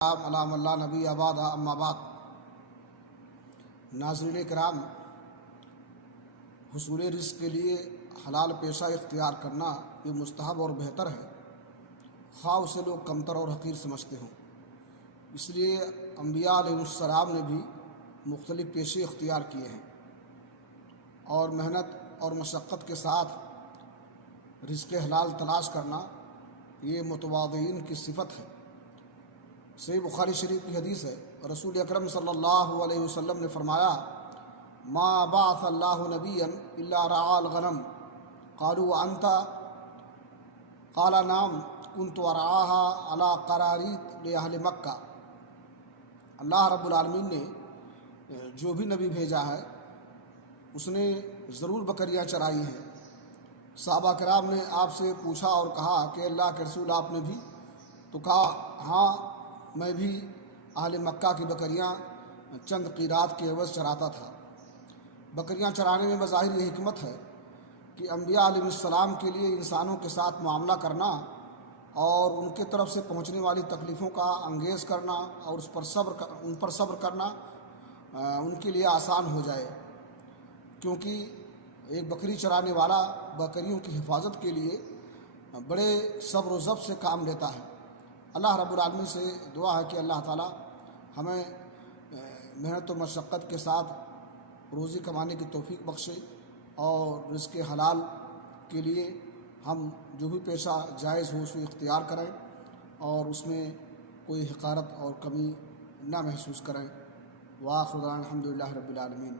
علام اللہ نبی آباد اما بعد۔ ناظرین کرام، حصول رزق کے لیے حلال پیشہ اختیار کرنا یہ مستحب اور بہتر ہے، خواہ اسے لوگ کمتر اور حقیر سمجھتے ہوں۔ اس لیے انبیاء علیہ السلام نے بھی مختلف پیشے اختیار کیے ہیں، اور محنت اور مشقت کے ساتھ رزق حلال تلاش کرنا یہ متواضعین کی صفت ہے۔ صحیح بخاری شریف کی حدیث ہے، رسول اکرم صلی اللہ علیہ وسلم نے فرمایا: ما بعث اللہ نبیا الا رعى الغنم قالوا انت قال نعم كنت ارعاها على قراريط لاہل مکہ۔ اللہ رب العالمین نے جو بھی نبی بھیجا ہے اس نے ضرور بکریاں چرائی ہیں۔ صحابہ کرام نے آپ سے پوچھا اور کہا کہ اللہ کے رسول آپ نے بھی؟ تو کہا ہاں، میں بھی اہل مکہ کی بکریاں چند قیرات کے عوض چراتا تھا۔ بکریاں چرانے میں بظاہر یہ حکمت ہے کہ انبیاء علیہ السلام کے لیے انسانوں کے ساتھ معاملہ کرنا اور ان کے طرف سے پہنچنے والی تکلیفوں کا انگیز کرنا اور ان پر صبر کرنا ان کے لیے آسان ہو جائے، کیونکہ ایک بکری چرانے والا بکریوں کی حفاظت کے لیے بڑے صبر و ضبط سے کام لیتا ہے۔ اللہ رب العالمین سے دعا ہے کہ اللہ تعالی ہمیں محنت و مشقت کے ساتھ روزی کمانے کی توفیق بخشے، اور رزق حلال کے لیے ہم جو بھی پیشہ جائز ہو اس کو اختیار کریں، اور اس میں کوئی حقارت اور کمی نہ محسوس کریں۔ وآخر دعوانا الحمدللہ رب العالمین۔